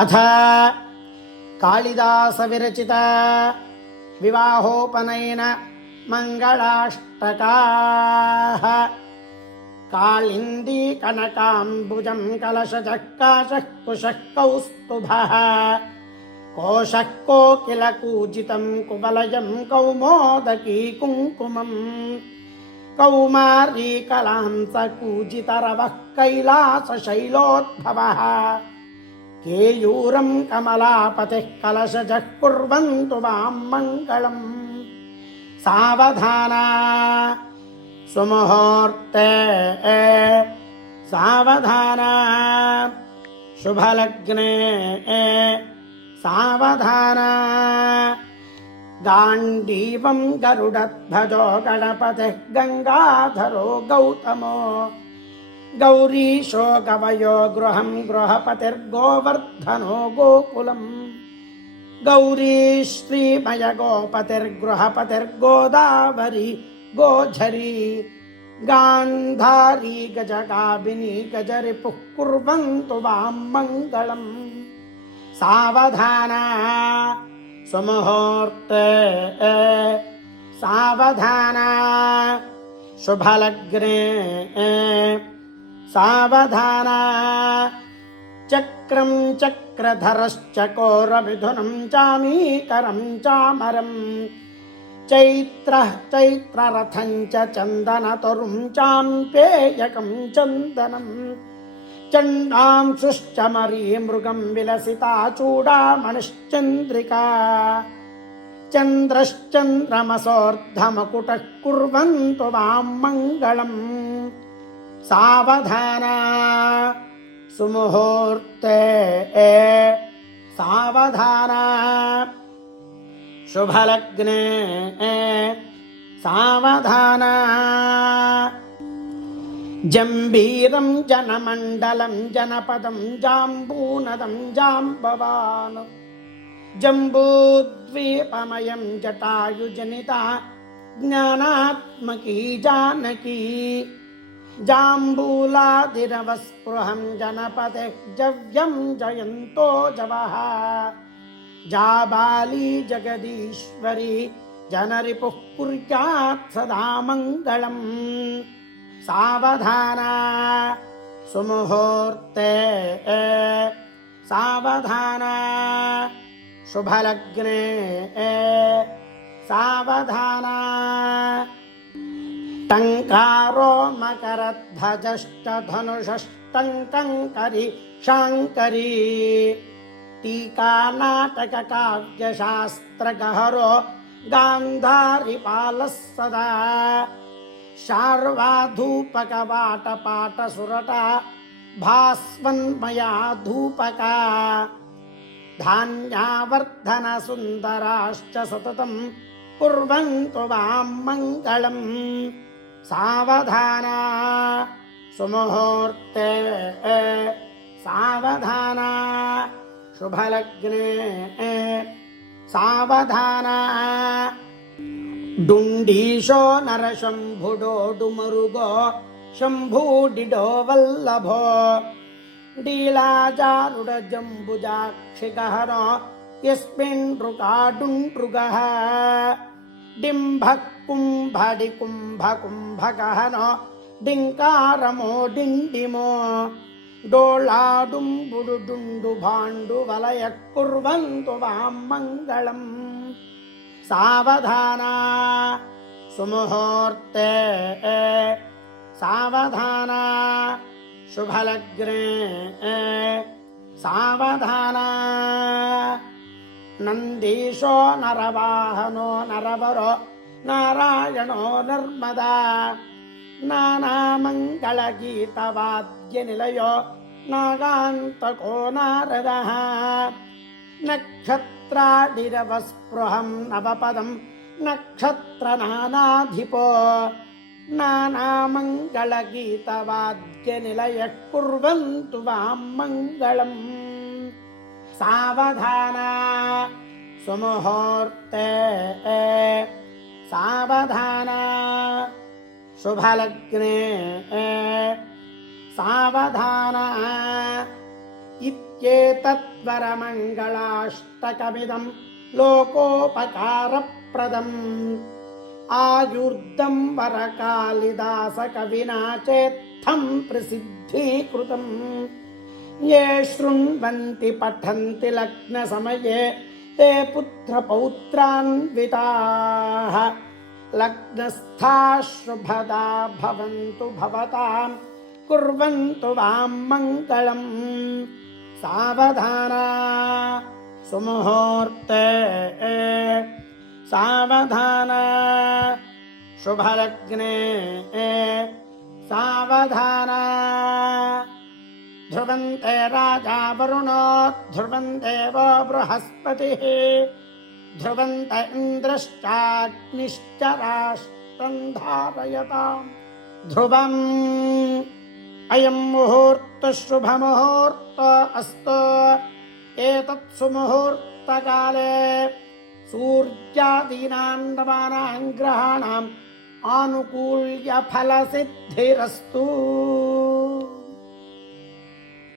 अथ कालिदासविरचित विवाहोपनयन मंगलाष्टकाः। कालिंदी कनकाम्बुजं कलशजः काशः कुशः कौस्तुभः कोशः कोकिलकूजितं कुवलयं कौमोदकी कुङ्कुमं कौमारी कलांसकूजितरवः कैलासशैलोद्भवः केयूरं कमलापतिः कलशजः कुर्वन्तु वां मङ्गलम्। सावधाना सुमुहूर्ते सावधाना शुभलग्ने सावधाना गाण्डीवं गरुडध्वजो गणपतिः गङ्गाधरो गौतमो गौरीशो गवयो गृहं गृहपतिर्गोवर्धनो गोकुलम् गौरी श्रीमय गोपतिर्गृहपतिर्गोदावरी गोझरी गान्धारी गजगाभिनी गजरिपुः कुर्वन्तु वां मङ्गलम्। सावधाना सुमुहूर्ते सावधाना शुभलग्ने सावधाना चक्रं चक्रधरश्चकोरमिथुनं चामीकरं चामरं चैत्रः चैत्ररथं च चन्दनतरुं चाम्पेयकं चन्दनं चण्डांशुश्च मरीमृगं विलसिता चूडामणिश्चन्द्रिका चन्द्रश्चन्द्रमसोर्धमकुटः कुर्वन्तु वां मङ्गलम्। सावधाना सुमुहूर्ते सावधाना शुभलग्ने सावधाना जम्बीरं जनमण्डलं जनपदं जाम्बूनदं जाम्बवान् जम्बूद्वीपमयं जटायुजनिता ज्ञानात्मकी जानकी जाम्बूलादिरवस्पृहं जनपतिः जव्यं जयन्तो जवः जाबाली जगदीश्वरी जनरिपुः कुर्यात् सदा मङ्गलम्। सावधाना सुमुहूर्ते सावधाना शुभलग्ने सावधाना टङ्कारो मकरध्वजश्च धनुषष्टङ्करी शाङ्करी टीका नाटककाव्यशास्त्रगहरो गान्धारिपालः सदा शार्वाधूपकवाटपाटसुरटा भास्वन्मया धूपका धान्यावर्धनसुन्दराश्च सततं कुर्वन्तु वां मङ्गलम्। सावधाना सुमुहूर्ते सावधाना शुभलग्ने सावधाना डुण्डीशो नरशम्भुडो डुमरुगो शम्भूडिडो वल्लभो डीलाजारुडजम्बुजाक्षिगहरो यस्मिन्नृकाडुण्डृगः डिम्भः कुम्भडिकुम्भकुम्भगहनो डिङ्कारमो डिण्डिमो डोलाडुम्बुडुडुण्डुभाण्डुवलयः कुर्वन्तु वां मङ्गलम्। सावधाना सुमुहूर्ते सावधाना शुभलग्ने सावधाना नन्दीशो नरवाहनो नरवरो नारायणो नर्मदा नानामङ्गलगीतवाद्यनिलयो नागान्तको नारदः नक्षत्राडिरवस्पृहं नवपदं नक्षत्रनानाधिपो नानामङ्गलगीतवाद्यनिलयः कुर्वन्तु वां मङ्गलम्। सावधाना सुमुहूर्ते सावधाना शुभलग्ने सावधाना इत्येतत् ఈశ్వరమంగళాష్టకమిదం లోకోపకారప్రదం ఆయుర్దం వరకాళిదాసకవినా చేత్థం ప్రసిద్ధీకృతం ये शृण्वन्ति पठन्ति लग्नसमये ते पुत्रपौत्रान्विताः लग्नस्थाः शुभदा भवन्तु भवतां कुर्वन्तु वां मङ्गलम् सावधाना सुमुहूर्ते सावधाना शुभलग्ने सावधाना ध्रुवन्ते राजा वरुणो ध्रुवन्देवो बृहस्पतिः ध्रुवन्त इन्द्रश्चाग्निश्च राष्ट्रं धारयताम् ध्रुवम् अयं मुहूर्तः शुभमुहूर्तो अस्तु एतत् सुमुहूर्तकाले सूर्यादीनां नवानां ग्रहाणाम् आनुकूल्यफलसिद्धिरस्तु।